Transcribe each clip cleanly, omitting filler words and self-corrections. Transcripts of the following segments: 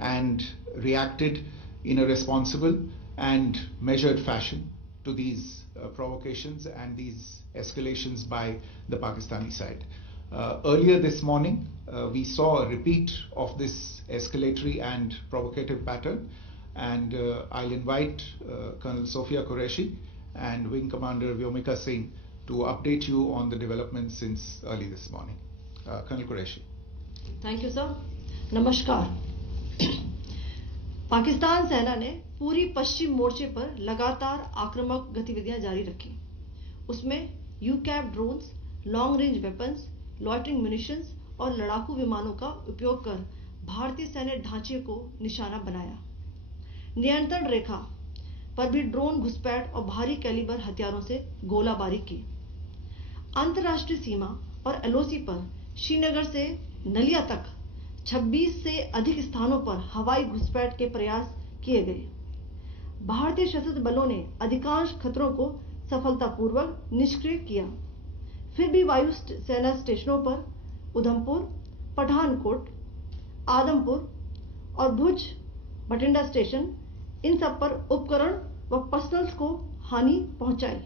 and reacted in a responsible and measured fashion to these provocations and these escalations by the Pakistani side. Earlier this morning, we saw a repeat of this escalatory and provocative pattern, and I'll invite Colonel Sophia Qureshi and Wing Commander Vyomika Singh to update you on the developments since early this morning. Colonel Qureshi. Thank you, sir. नमस्कार। पाकिस्तान सेना ने पूरी पश्चिम मोर्चे पर लगातार आक्रामक गतिविधियां जारी रखी। उसमें UCAV drones, long range weapons, loitering munitions और लड़ाकू विमानों का उपयोग कर भारतीय सैन्य ढांचे को निशाना बनाया। नियंत्रण रेखा पर भी ड्रोन घुसपैठ और भारी कैलिबर हथियारों से गोलाबारी की। अंतर्राष्ट्रीय सीमा और एलओसी पर श्रीनगर से नलिया तक 26 से अधिक स्थानों पर हवाई घुसपैठ के प्रयास किए गए। भारतीय सशस्त्र बलों ने अधिकांश खतरों को सफलतापूर्वक निष्क्रिय किया। फिर भी वायु सेना स्टेशनों पर उधमपुर, पठानकोट, आदमपुर और भुज बठिंडा स्टेशन, इन सब पर उपकरण व पर्सनल्स को हानि पहुंचाई।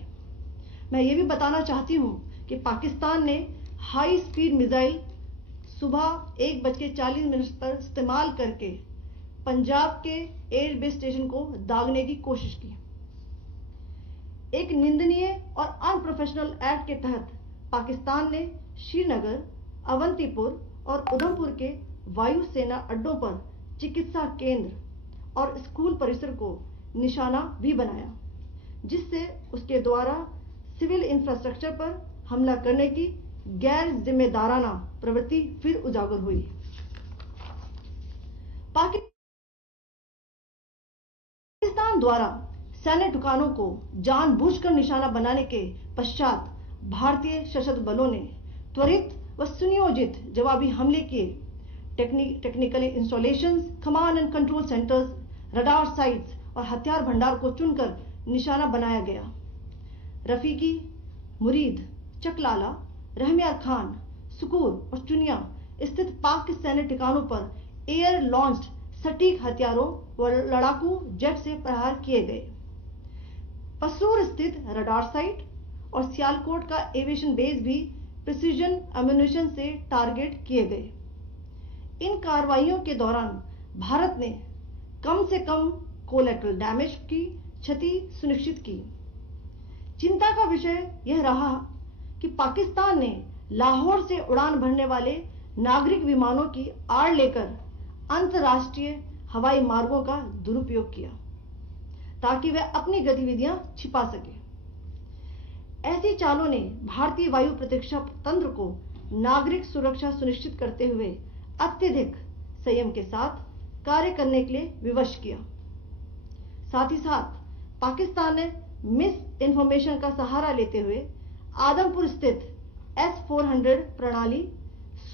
मैं ये भी बताना चाहती हूं कि पाकिस्तान ने हाई स्पीड मिसाइल सुबह 1:40 पर इस्तेमाल करके पंजाब के एयरबेस स्टेशन को दागने की कोशिश की। एक निंदनीय और अनप्रोफेशनल एक्ट के तहत पाकिस्तान ने श्रीनगर, अवंतीपुर और उधमपुर के वायु सेना अड्डों पर चिकित्सा केंद्र और स्कूल परिसर को निशाना भी बनाया, जिससे उसके द्वारा सिविल इंफ्रास्ट्रक्चर पर हमला करने की गैर जिम्मेदाराना प्रवृत्ति फिर उजागर हुई। पाकिस्तान द्वारा सैन्य ठिकानों को जानबूझकर निशाना बनाने के पश्चात भारतीय सशस्त्र बलों ने त्वरित व सुनियोजित जवाबी हमले किए। Technical installations, command and control centres, radar sites और हथियार भंडार को चुनकर निशाना बनाया गया। रफीकी, मुरीद, चकलाला, रहमियार खान, सुकूर और चुनिया स्थित पाक सैन्य ठिकानों पर एयर लॉन्च्ड सटीक हथियारों व लड़ाकू जेट से प्रहार किए गए। पसूर स्थित रडार साइट और सियालकोट का एविएशन बेस भी प्रिसीजन अम्यूनिशन से टारगेट किए गए। इन कार्रवाइयों के दौरान भारत ने कम से कम कोलैटरल डैमेज की क्षति सुनिश्चित की। चिंता का विषय यह रहा कि पाकिस्तान ने लाहौर से उड़ान भरने वाले नागरिक विमानों की आड़ लेकर अंतर्राष्ट्रीय हवाई मार्गों का दुरुपयोग किया, ताकि वह अपनी गतिविधियां छिपा सके। ऐसी चालों ने भारतीय वायु प्रतिरक्षा तंत्र को नागरिक सुरक्षा सुनिश्चित करते हुए अत्यधिक संयम के साथ कार्य करने के लिए विवश किया। साथ ही साथ पाकिस्तान ने मिस इन्फॉर्मेशन का सहारा लेते हुए आदमपुर स्थित S-400 प्रणाली,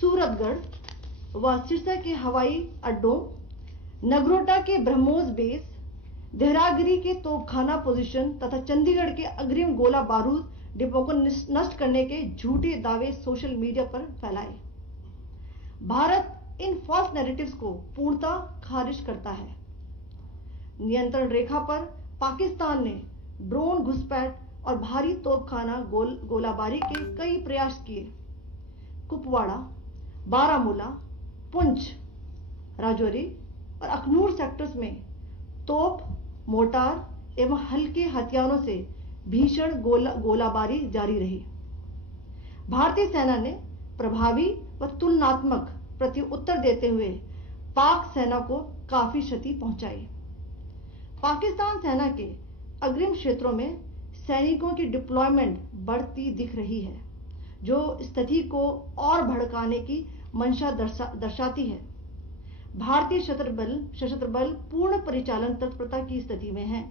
सूरतगढ़ व सिरसा के हवाई अड्डों, नगरोटा के ब्रह्मोस बेस, देहरागिरी के तोपखाना पोजीशन तथा चंडीगढ़ के अग्रिम गोला बारूद डिपो को नष्ट करने के झूठे दावे सोशल मीडिया पर फैलाए। भारत इन फॉल्स नैरेटिव्स को पूर्णतः खारिज करता है। नियंत्रण रेखा पर पाकिस्तान ने ड्रोन घुसपैठ और भारी तोपखाना गोलाबारी के कई प्रयास किए। कुपवाड़ा, बारामूला, पुंछ, राजौरी और अखनूर सेक्टर्स में तोप, मोर्टार एवं हल्के हथियारों से भीषण गोलाबारी जारी रही। भारतीय सेना ने प्रभावी व तुलनात्मक प्रत्युत्तर देते हुए पाक सेना को काफी क्षति पहुंचाई। पाकिस्तान सेना के अग्रिम क्षेत्रों में सैनिकों की डिप्लॉयमेंट बढ़ती दिख रही है, जो स्थिति को और भड़काने की मंशा दर्शाती है। भारतीय सशस्त्र बल पूर्ण परिचालन तत्परता की स्थिति में है।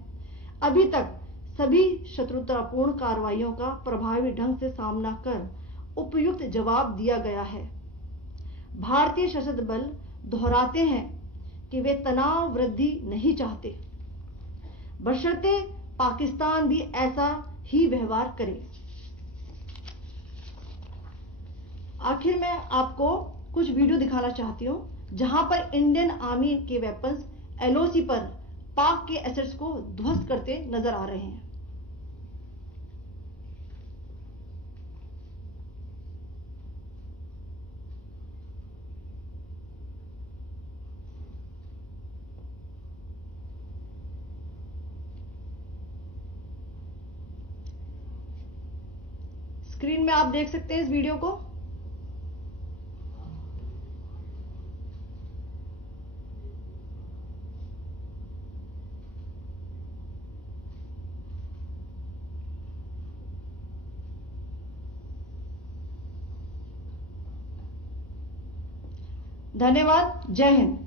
अभी तक सभी शत्रुतापूर्ण कार्रवाइयों का प्रभावी ढंग से सामना कर उपयुक्त जवाब दिया गया है। भारतीय सशस्त्र बल दोहराते हैं कि वे तनाव वृद्धि नहीं चाहते, बशर्ते पाकिस्तान भी ऐसा ही व्यवहार करे। आखिर में आपको कुछ वीडियो दिखाना चाहती हूं जहां पर इंडियन आर्मी के वेपन्स एलओसी पर पाक के एसेट्स को ध्वस्त करते नजर आ रहे हैं। स्क्रीन में आप देख सकते हैं इस वीडियो को। धन्यवाद। जय Hind.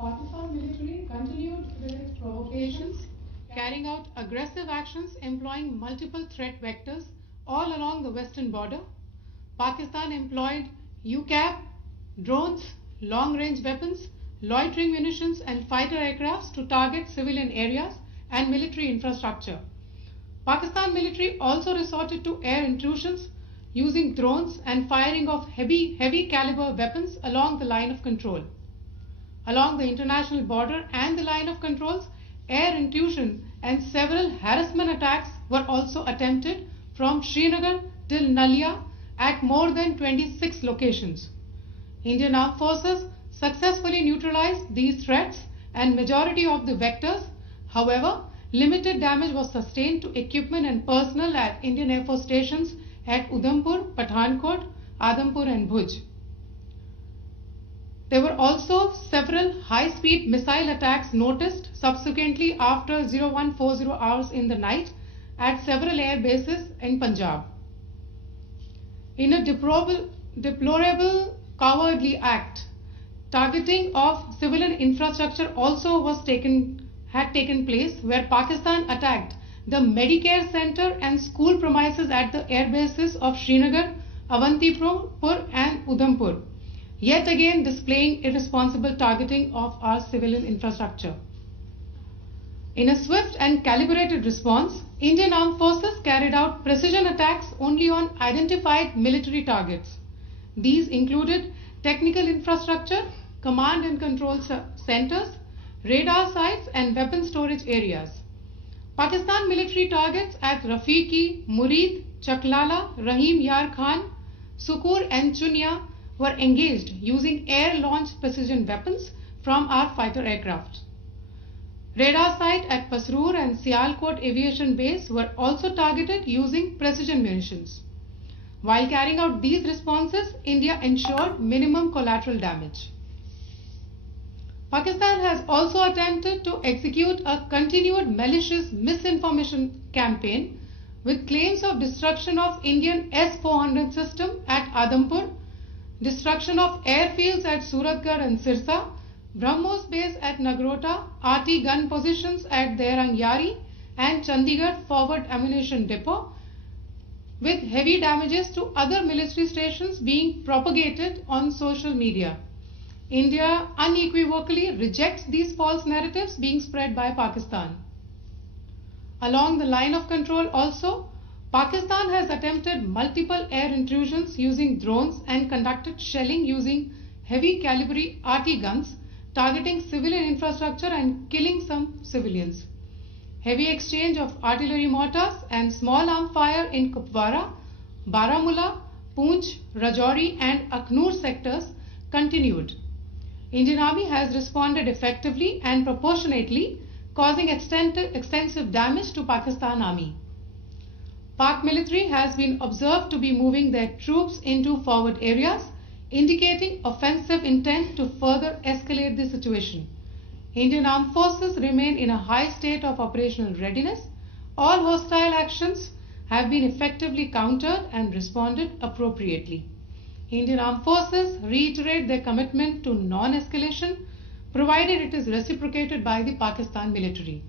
Pakistan military continued with its provocations, carrying out aggressive actions employing multiple threat vectors all along the western border. Pakistan employed UCAV, drones, long-range weapons, loitering munitions and fighter aircrafts to target civilian areas and military infrastructure. Pakistan military also resorted to air intrusions using drones and firing of heavy caliber weapons along the line of control. Along the international border and the line of controls, air intrusion and several harassment attacks were also attempted from Srinagar till Nalia at more than 26 locations. Indian Armed Forces successfully neutralized these threats and majority of the vectors. However, limited damage was sustained to equipment and personnel at Indian Air Force stations at Udhampur, Pathankot, Adampur and Bhuj. There were also several high-speed missile attacks noticed subsequently after 0140 hours in the night at several air bases in Punjab. In a deplorable cowardly act, targeting of civilian infrastructure also had taken place, where Pakistan attacked the Medicare center and school premises at the air bases of Srinagar, Avantipur and Udhampur, yet again displaying irresponsible targeting of our civilian infrastructure. In a swift and calibrated response, Indian Armed Forces carried out precision attacks only on identified military targets. These included technical infrastructure, command and control centers, radar sites and weapon storage areas. Pakistan military targets at Rafiqi, Murid, Chaklala, Rahim Yar Khan, Sukur and Chunya were engaged using air-launched precision weapons from our fighter aircraft. Radar site at Pasroor and Sialkot Aviation Base were also targeted using precision munitions. While carrying out these responses, India ensured minimum collateral damage. Pakistan has also attempted to execute a continued malicious misinformation campaign with claims of destruction of Indian S-400 system at Adampur, destruction of airfields at Suratgarh and Sirsa, BrahMos base at Nagrota, RT gun positions at Derang Yari and Chandigarh forward ammunition depot, with heavy damages to other military stations being propagated on social media. India unequivocally rejects these false narratives being spread by Pakistan. Along the line of control also, Pakistan has attempted multiple air intrusions using drones and conducted shelling using heavy caliber RT guns, targeting civilian infrastructure and killing some civilians. Heavy exchange of artillery mortars and small arm fire in Kupwara, Baramulla, Poonch, Rajouri and Aknoor sectors continued. Indian Army has responded effectively and proportionately, causing extensive damage to Pakistan Army. Pak military has been observed to be moving their troops into forward areas, indicating offensive intent to further escalate the situation. Indian Armed Forces remain in a high state of operational readiness. All hostile actions have been effectively countered and responded appropriately. Indian Armed Forces reiterate their commitment to non-escalation, provided it is reciprocated by the Pakistan military.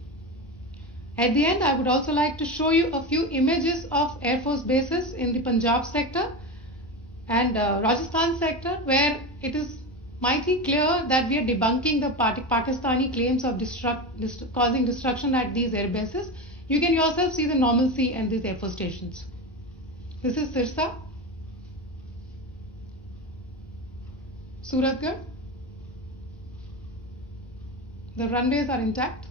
At the end, I would also like to show you a few images of Air Force bases in the Punjab sector and Rajasthan sector, where it is mighty clear that we are debunking the Pakistani claims of causing destruction at these air bases. You can yourself see the normalcy in these Air Force stations. This is Sirsa. Suratgarh. The runways are intact.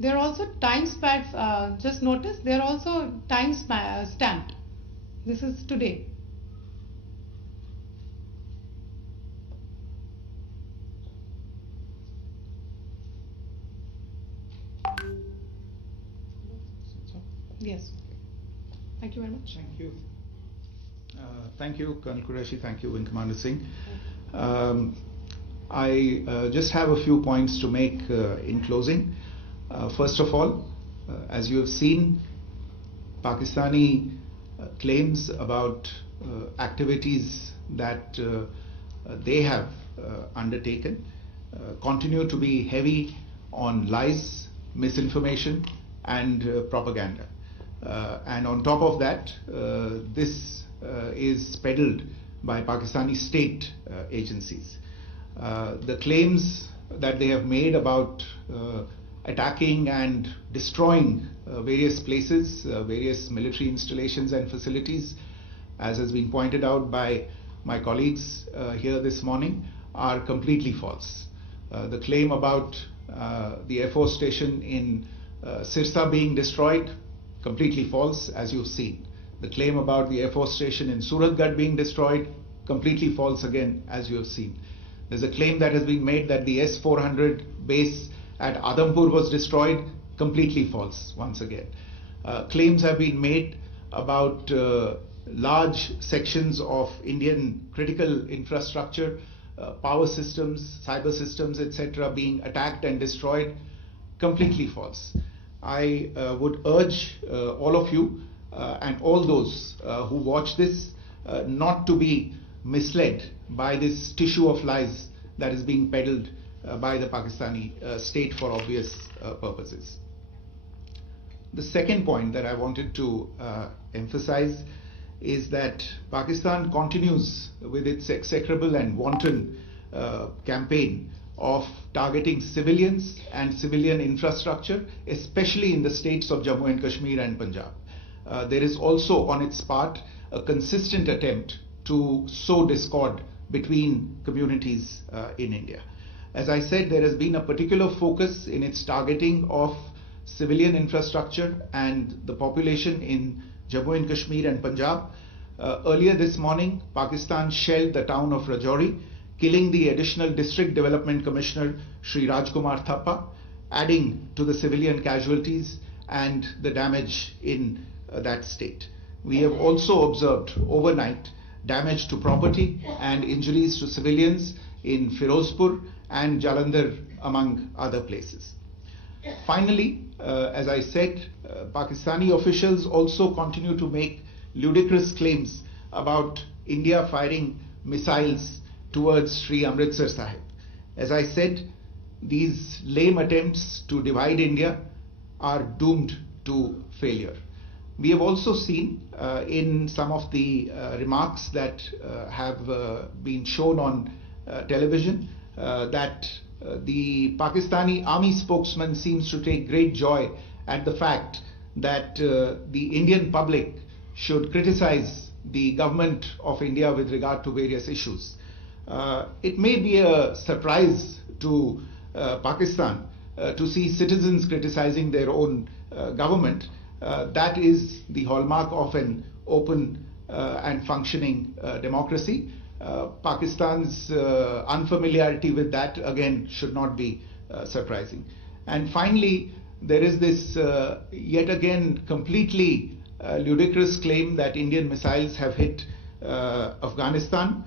There are also time pads, just notice, they are also time stamped. This is today. Yes. Thank you very much. Thank you. Thank you, Colonel Qureshi. Thank you, Wing Commander Singh. I just have a few points to make in closing. First of all, as you have seen, Pakistani claims about activities that they have undertaken continue to be heavy on lies, misinformation, and propaganda. And on top of that, this is peddled by Pakistani state agencies. The claims that they have made about attacking and destroying various places, various military installations and facilities, as has been pointed out by my colleagues here this morning, are completely false. The claim about the Air Force station in Sirsa being destroyed, completely false, as you've seen. The claim about the Air Force station in Suratgarh being destroyed, completely false again, as you have seen. There's a claim that has been made that the S-400 base at Adampur was destroyed, completely false once again. Claims have been made about large sections of Indian critical infrastructure, power systems, cyber systems, etc. being attacked and destroyed, completely false. I would urge all of you and all those who watch this not to be misled by this tissue of lies that is being peddled by the Pakistani state for obvious purposes. The second point that I wanted to emphasize is that Pakistan continues with its execrable and wanton campaign of targeting civilians and civilian infrastructure, especially in the states of Jammu and Kashmir and Punjab. There is also on its part a consistent attempt to sow discord between communities in India. As I said, there has been a particular focus in its targeting of civilian infrastructure and the population in Jammu and Kashmir and Punjab. Earlier this morning, Pakistan shelled the town of Rajouri, killing the additional District Development Commissioner Shri Rajkumar Thappa, adding to the civilian casualties and the damage in that state. We have also observed overnight damage to property and injuries to civilians in Firozpur and Jalandhar, among other places. Finally, as I said, Pakistani officials also continue to make ludicrous claims about India firing missiles towards Sri Amritsar Sahib. As I said, these lame attempts to divide India are doomed to failure. We have also seen in some of the remarks that have been shown on television that the Pakistani army spokesman seems to take great joy at the fact that the Indian public should criticize the government of India with regard to various issues. It may be a surprise to Pakistan to see citizens criticizing their own government. That is the hallmark of an open and functioning democracy. Pakistan's unfamiliarity with that, again, should not be surprising. And finally, there is this yet again completely ludicrous claim that Indian missiles have hit Afghanistan.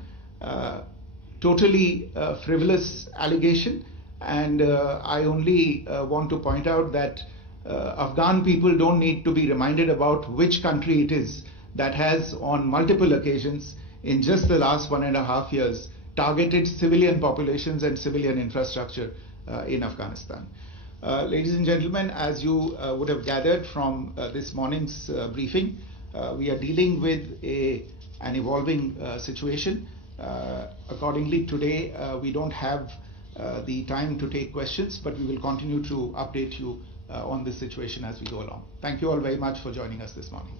Totally frivolous allegation, and I only want to point out that Afghan people don't need to be reminded about which country it is that has on multiple occasions in just the last 1.5 years targeted civilian populations and civilian infrastructure in Afghanistan. Ladies and gentlemen, as you would have gathered from this morning's briefing, we are dealing with an evolving situation. Accordingly, today we don't have the time to take questions, but we will continue to update you on this situation as we go along. Thank you all very much for joining us this morning.